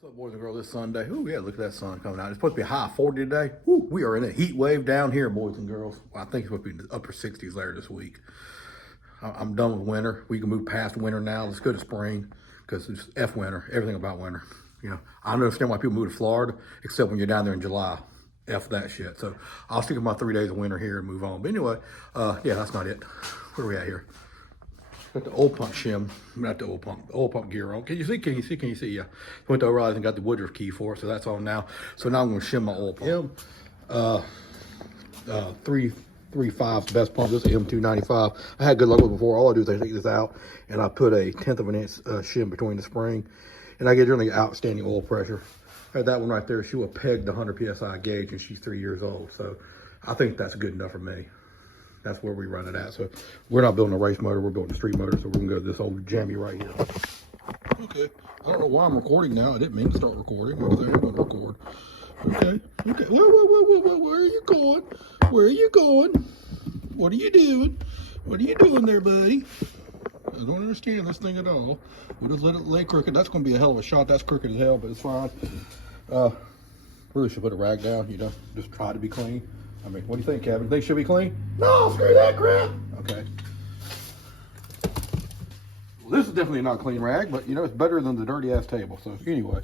What's up, boys and girls, this Sunday? Ooh, yeah, look at that sun coming out. It's supposed to be a high of 40 today. Ooh, we are in a heat wave down here, boys and girls. Well, I think it's supposed to be in the upper 60s later this week. I'm done with winter. We can move past winter now. Let's go to spring because it's F winter, everything about winter. You know, I understand why people move to Florida, except when you're down there in July. F that shit. So I'll stick with my 3 days of winter here and move on. But anyway, yeah, that's not it. Where are we at here? Got the oil pump shim, not the oil pump gear on. Can you see? Can you see? Can you see? Yeah. Went to O'Reilly's and got the Woodruff key for it, so that's on now. So now I'm going to shim my oil pump. Three five best pump. This is M295. I had good luck with it before. All I do is I take this out and I put a 1/10 of an inch shim between the spring, and I get really outstanding oil pressure. I had that one right there. She was pegged the 100 psi gauge, and she's 3 years old. So I think that's good enough for me. That's where we run it at. So we're not building a race motor, we're building a street motor. So we're gonna go to this old jammy right here. Okay, I don't know why I'm recording now. I didn't mean to start recording. Okay, I'm gonna record. Okay, where are you going? Where are you going? What are you doing? What are you doing there, buddy? I don't understand this thing at all. We'll just let it lay crooked. That's gonna be a hell of a shot. That's crooked as hell, but it's fine. Really should put a rag down, you know, just try to be clean. I mean, what do you think, Kevin? Think it should be clean? No, screw that crap. Okay. Well, this is definitely not a clean rag, but you know, it's better than the dirty ass table. So anyway,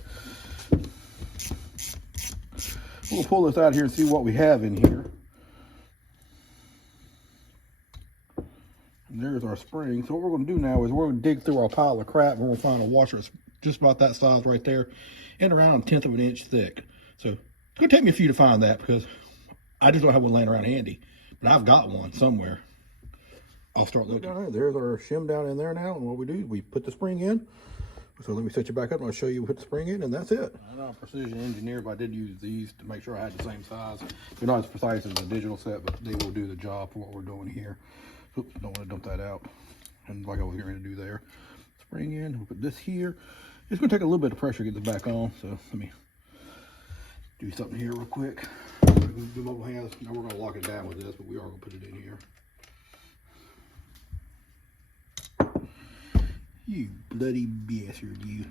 we'll pull this out here and see what we have in here. And there's our spring. So what we're going to do now is we're going to dig through our pile of crap and we're going to find a washer that's just about that size right there and around 1/10 of an inch thick. So it's going to take me a few to find that because I just don't have one laying around handy, but I've got one somewhere. I'll start looking. Down there, there's our shim down in there now, and what we do, we put the spring in. So let me set you back up and I'll show you put the spring in, and that's it. I'm not a precision engineer, but I did use these to make sure I had the same size. They're not as precise as a digital set, but they will do the job for what we're doing here. Oops, don't want to dump that out. And like I was getting ready to do there. Spring in, we'll put this here. It's gonna take a little bit of pressure to get this back on, so let me do something here real quick. Do mobile hands. Now we're gonna lock it down with this, but we are gonna put it in here. You bloody bastard, you.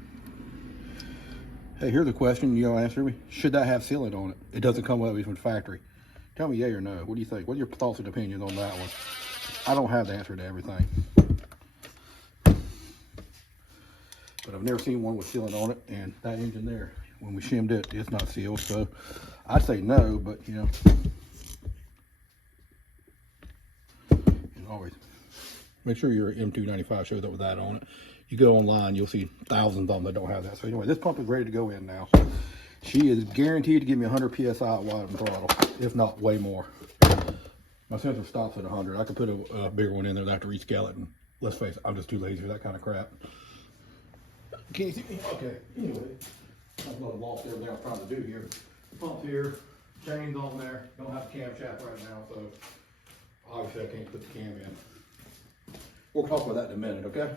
Hey, here's a question you gonna answer me. Should that have sealant on it? It doesn't come with it from the factory. Tell me yay or no. What do you think? What are your thoughts and opinions on that one? I don't have the answer to everything. But I've never seen one with sealant on it, and that engine there, when we shimmed it, it's not sealed, so I'd say no, but you know, always make sure your M295 shows up with that on it. You go online, you'll see thousands of them that don't have that. So anyway, this pump is ready to go in now. She is guaranteed to give me 100 psi at wide and throttle, if not way more. My sensor stops at 100. I could put a bigger one in there, and I have to rescale it, and let's face it, I'm just too lazy for that kind of crap. Can you see me? Okay, anyway, that's what I've lost everything I was trying to do here. Pump here, chains on there, don't have a camshaft right now, so obviously I can't put the cam in. We'll talk about that in a minute, okay?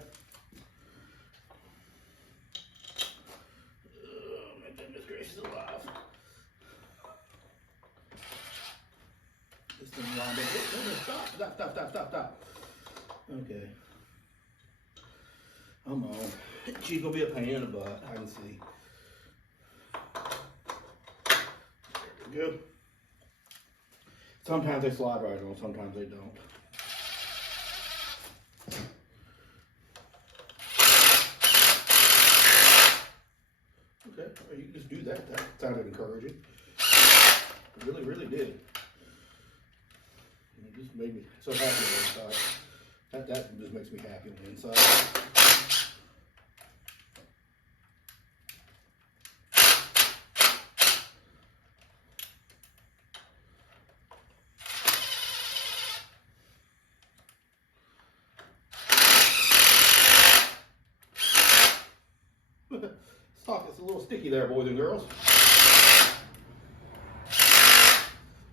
Oh my goodness gracious alive. This thing lined up. Stop. Okay. I'm on. She's gonna be a pain in the butt, I can see. There we go. Sometimes they slide right on, sometimes they don't. Okay, well, you can just do that. That sounded encouraging. It really, really did. And it just made me so happy on the inside. That just makes me happy on the inside. Stock, it's a little sticky there, boys and girls.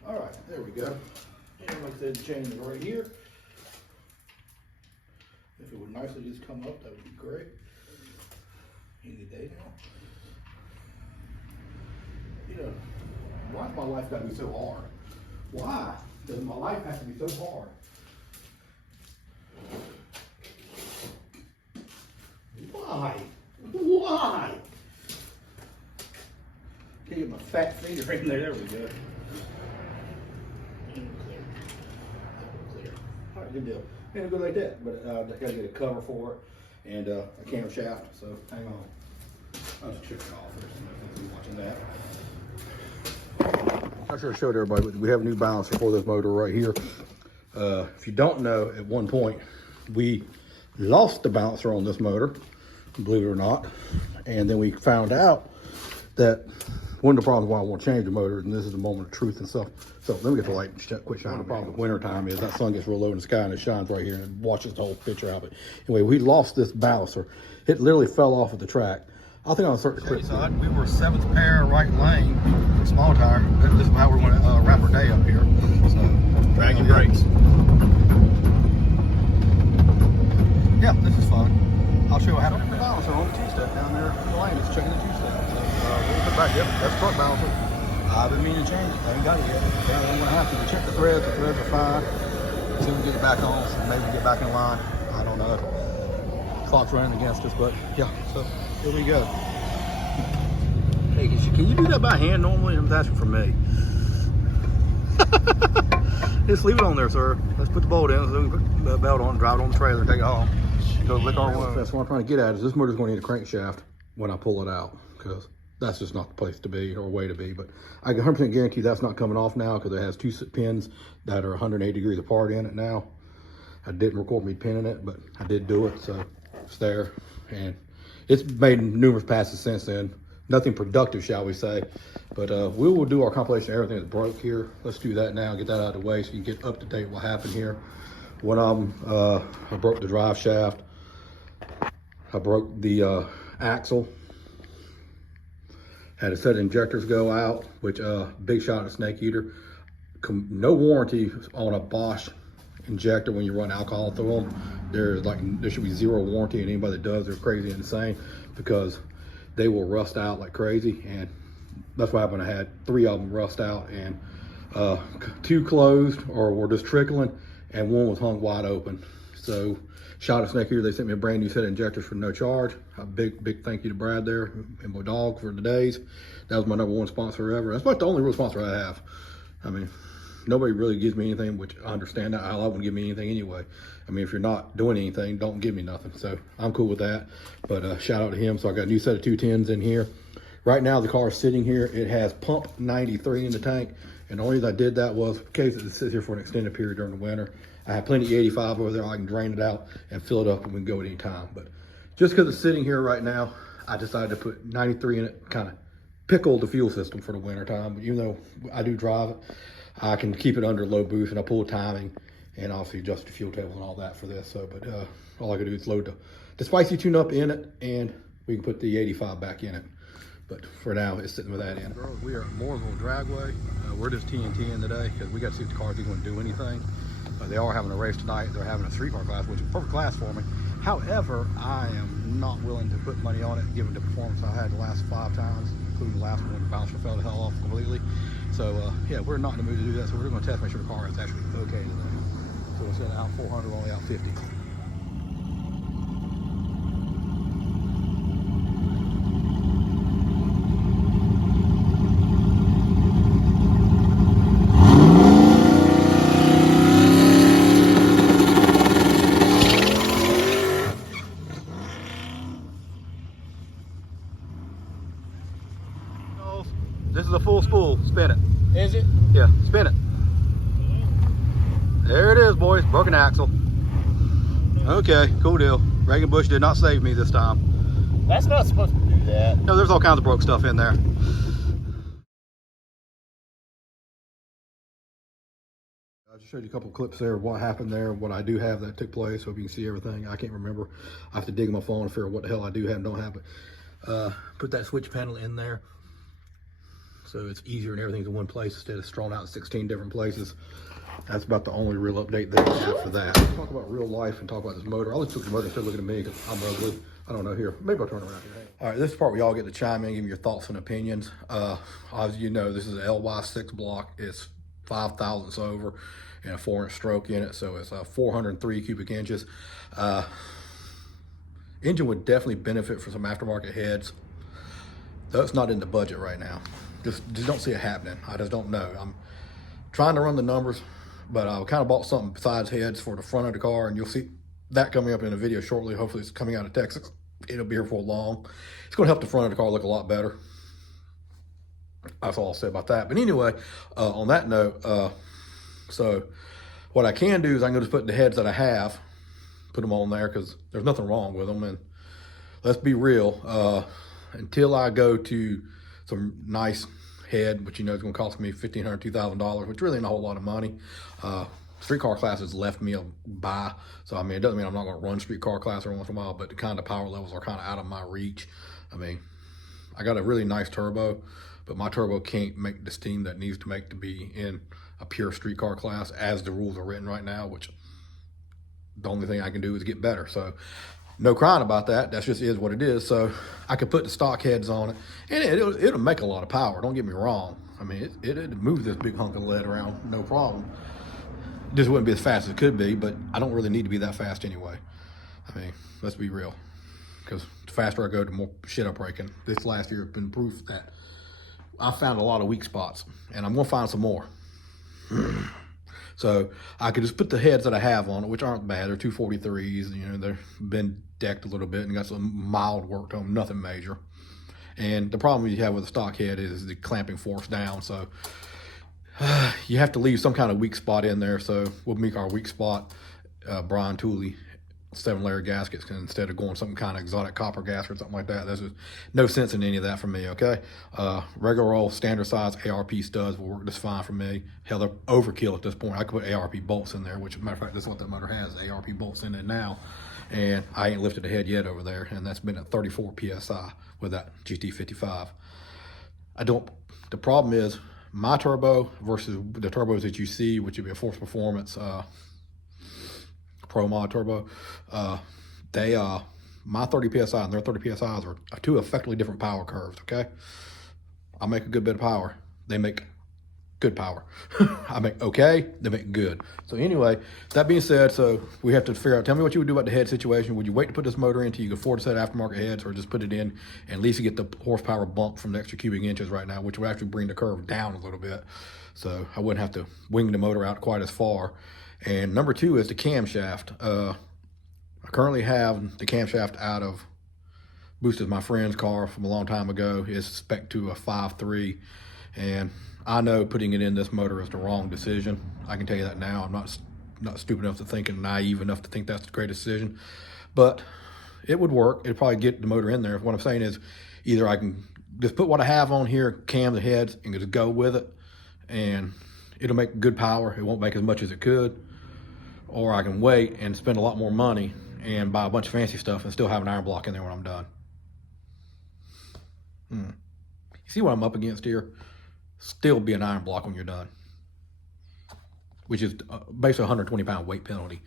All right, there we go. And like I said, the chain is right here. If it would nicely just come up, that would be great. Any day now. You know, why's my life got to be so hard? Why does my life have to be so hard? Why? Why? fat finger in there. There we go. Thank you. All right, good deal. And go like that, but I got to get a cover for it and a cam shaft. So hang on. I'll just check it off. There's watching that. I should have showed everybody. We have a new balancer for this motor right here. If you don't know, at one point we lost the balancer on this motor, believe it or not, and then we found out that one of the problems why I want to change the motor, and this is the moment of truth and stuff. So let me get the light and quit shining. The problem with winter time is that sun gets real low in the sky and it shines right here and it washes the whole picture out of it. Anyway, we lost this balancer. It literally fell off of the track. I think I'll start the clip. We were 7th pair, right lane, small tire. This is how we're going to wrap our day up here. So drag your brakes. Yeah, this is fun. I'll show you how to put the balancer on the two-step down there in the lane. It's checking the two-step. We'll put back. Yep, that's truck balancer. I've been meaning to change it. I ain't got it yet. Apparently I'm going to have to. We check the threads. The threads are fine. See if we get it back on. So maybe get back in line. I don't know. Clock's running against us, but yeah. So here we go. Hey, can you do that by hand normally? I'm asking for me. Just leave it on there, sir. Let's put the bolt in. So we can put the belt on, drive it on the trailer, take it home. Go lick our wound. That's what I'm trying to get at is this motor's going to need a crankshaft when I pull it out, because that's just not the place to be or way to be. But I can 100% guarantee that's not coming off now because it has 2 pins that are 180 degrees apart in it now. I didn't record me pinning it, but I did do it, so it's there. And it's made numerous passes since then. Nothing productive, shall we say. But we will do our compilation of everything that broke here. Let's do that now, get that out of the way so you can get up to date what happened here. One of them, I broke the drive shaft. I broke the axle. Had a set of injectors go out, which big shot at Snake Eater. No warranty on a Bosch injector when you run alcohol through them. There should be 0 warranty, and anybody that does, they're crazy and insane because they will rust out like crazy. And that's what happened. I had 3 of them rust out, and 2 closed or were just trickling, and 1 was hung wide open. So shout out to Snake Eater. They sent me a brand new set of injectors for no charge. A big thank you to Brad there and my dog for the days. That was my #1 sponsor ever. That's about the only real sponsor I have. I mean, nobody really gives me anything, which I understand that. I love them to give me anything anyway. I mean, if you're not doing anything, don't give me nothing. So I'm cool with that. But shout out to him. So I got a new set of 210s in here. Right now the car is sitting here. It has pump 93 in the tank. And the only reason I did that was in case it sits here for an extended period during the winter. I have plenty of 85 over there. I can drain it out and fill it up and we can go at any time. But just because it's sitting here right now, I decided to put 93 in it, kind of pickle the fuel system for the winter time. Even though I do drive it, I can keep it under low boost, and I pull timing and obviously adjust the fuel table and all that for this. So, but all I can do is load the spicy tune up in it, and we can put the 85 back in it. But for now, it's sitting with that in. Girls, we are at Mooresville Dragway. We're just TNT in today because we got to see if the cars are going to do anything. They are having a race tonight. They're having a 3-car class, which is a perfect class for me. However, I am not willing to put money on it given the performance I had the last 5 times, including the last one when the bouncer fell the hell off completely. So yeah, we're not in the mood to do that. So we're going to test, make sure the car is actually okay today. So instead of out 400, we're only out 50. This is a full spool. Spin it. Is it? Yeah, spin it. There it is, boys. Broken axle. Okay, cool deal. Reagan Bush did not save me this time. That's not supposed to do that. No, there's all kinds of broke stuff in there. I just showed you a couple of clips there of what happened there, what I do have that took place. Hope you can see everything. I can't remember. I have to dig in my phone and figure out what the hell I do have and don't have. But put that switch panel in there, so it's easier and everything's in one place instead of strewn out in 16 different places. That's about the only real update there after that. Let's talk about real life and talk about this motor. I'll just look at the motor instead of looking at me because I'm ugly. I don't know here. Maybe I'll turn around here. All right, this is the part where y'all get to chime in, give me your thoughts and opinions. As you know, this is an LY6 block. It's 5 thousandths over and a 4-inch stroke in it. So it's 403 cubic inches. Engine would definitely benefit from some aftermarket heads. That's not in the budget right now. just don't see it happening. I just don't know. I'm trying to run the numbers, but I kind of bought something besides heads for the front of the car, and you'll see that coming up in a video shortly. Hopefully it's coming out of Texas. It'll be here for long. It's going to help the front of the car look a lot better. That's all I'll say about that. But anyway, on that note, so what I can do is I can just put the heads that I have, put them on there, because there's nothing wrong with them. And let's be real, until I go to some nice head, which you know is going to cost me $1,500, $2,000, which really ain't a whole lot of money. Streetcar class has left me a buy, so I mean, it doesn't mean I'm not going to run streetcar class every once in a while, but the kind of power levels are kind of out of my reach. I mean, I got a really nice turbo, but my turbo can't make the steam that needs to make to be in a pure streetcar class as the rules are written right now, which the only thing I can do is get better. So no crying about that. That just is what it is. So I could put the stock heads on it, and it'll make a lot of power. Don't get me wrong. I mean, it'd move this big hunk of lead around, no problem. Just wouldn't be as fast as it could be, but I don't really need to be that fast anyway. I mean, let's be real, because the faster I go, the more shit I'm breaking. This last year has been proof that I found a lot of weak spots, and I'm gonna find some more. So I could just put the heads that I have on it, which aren't bad. They're 243s, you know, they've been decked a little bit and got some mild work to them, nothing major. And the problem you have with a stock head is the clamping force down. So you have to leave some kind of weak spot in there. So we'll make our weak spot Brian Tooley 7-layer gaskets instead of going some kind of exotic copper gasket or something like that. There's just no sense in any of that for me, okay? Regular old standard size ARP studs will work just fine for me. Hell, they're overkill at this point. I could put ARP bolts in there, which as a matter of fact, that's what that motor has, ARP bolts in it now. And I ain't lifted the head yet over there, and that's been at 34 PSI with that GT55. The problem is my turbo versus the turbos that you see, which would be a Force Performance Pro Mod turbo, my 30 PSI and their 30 PSIs are two effectively different power curves, okay? I make a good bit of power. They make good power. I make okay, they make good. So anyway, that being said, so we have to figure out, tell me what you would do about the head situation. Would you wait to put this motor in until you can afford to set aftermarket heads, or just put it in and at least you get the horsepower bump from the extra cubic inches right now, which would actually bring the curve down a little bit. So I wouldn't have to wing the motor out quite as far. And number two is the camshaft. I currently have the camshaft out of Boosted, my friend's car from a long time ago. It's spec to a 5.3, and I know putting it in this motor is the wrong decision. I can tell you that now. I'm not stupid enough to think and naive enough to think that's the great decision, but it would work. It'd probably get the motor in there. What I'm saying is either I can just put what I have on here, cam the heads, and just go with it, and it'll make good power. It won't make as much as it could. Or I can wait and spend a lot more money and buy a bunch of fancy stuff and still have an iron block in there when I'm done. You see what I'm up against here? Still be an iron block when you're done, which is basically a 120-pound weight penalty.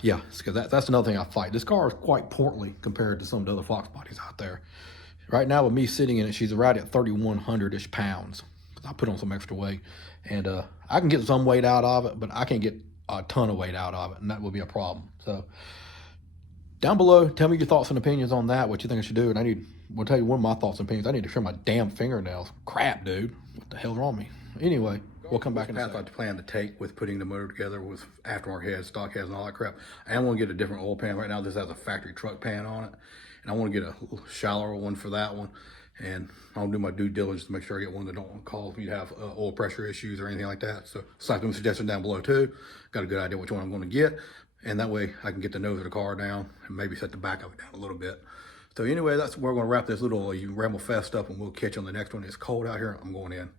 Yeah, because that's another thing I fight. This car is quite portly compared to some of the other Fox bodies out there. Right now with me sitting in it, she's right at 3,100-ish pounds. I put on some extra weight, and I can get some weight out of it, but I can't get a ton of weight out of it, and that will be a problem. So down below, tell me your thoughts and opinions on that, what you think I should do. And we'll tell you one of my thoughts and opinions. I need to trim my damn fingernails. Crap, dude. What the hell's wrong with me? Anyway, we'll come back in a second. Path I plan to take with putting the motor together with aftermarket heads, stock heads, and all that crap. I am going to get a different oil pan. Right now, this has a factory truck pan on it, and I want to get a shallower one for that one. And I'll do my due diligence to make sure I get one that don't cause me to have oil pressure issues or anything like that. So slide them suggestions down below too. Got a good idea which one I'm going to get. And that way I can get the nose of the car down and maybe set the back of it down a little bit. So anyway, that's where we're going to wrap this little Ramble Fest up, and we'll catch you on the next one. It's cold out here. I'm going in.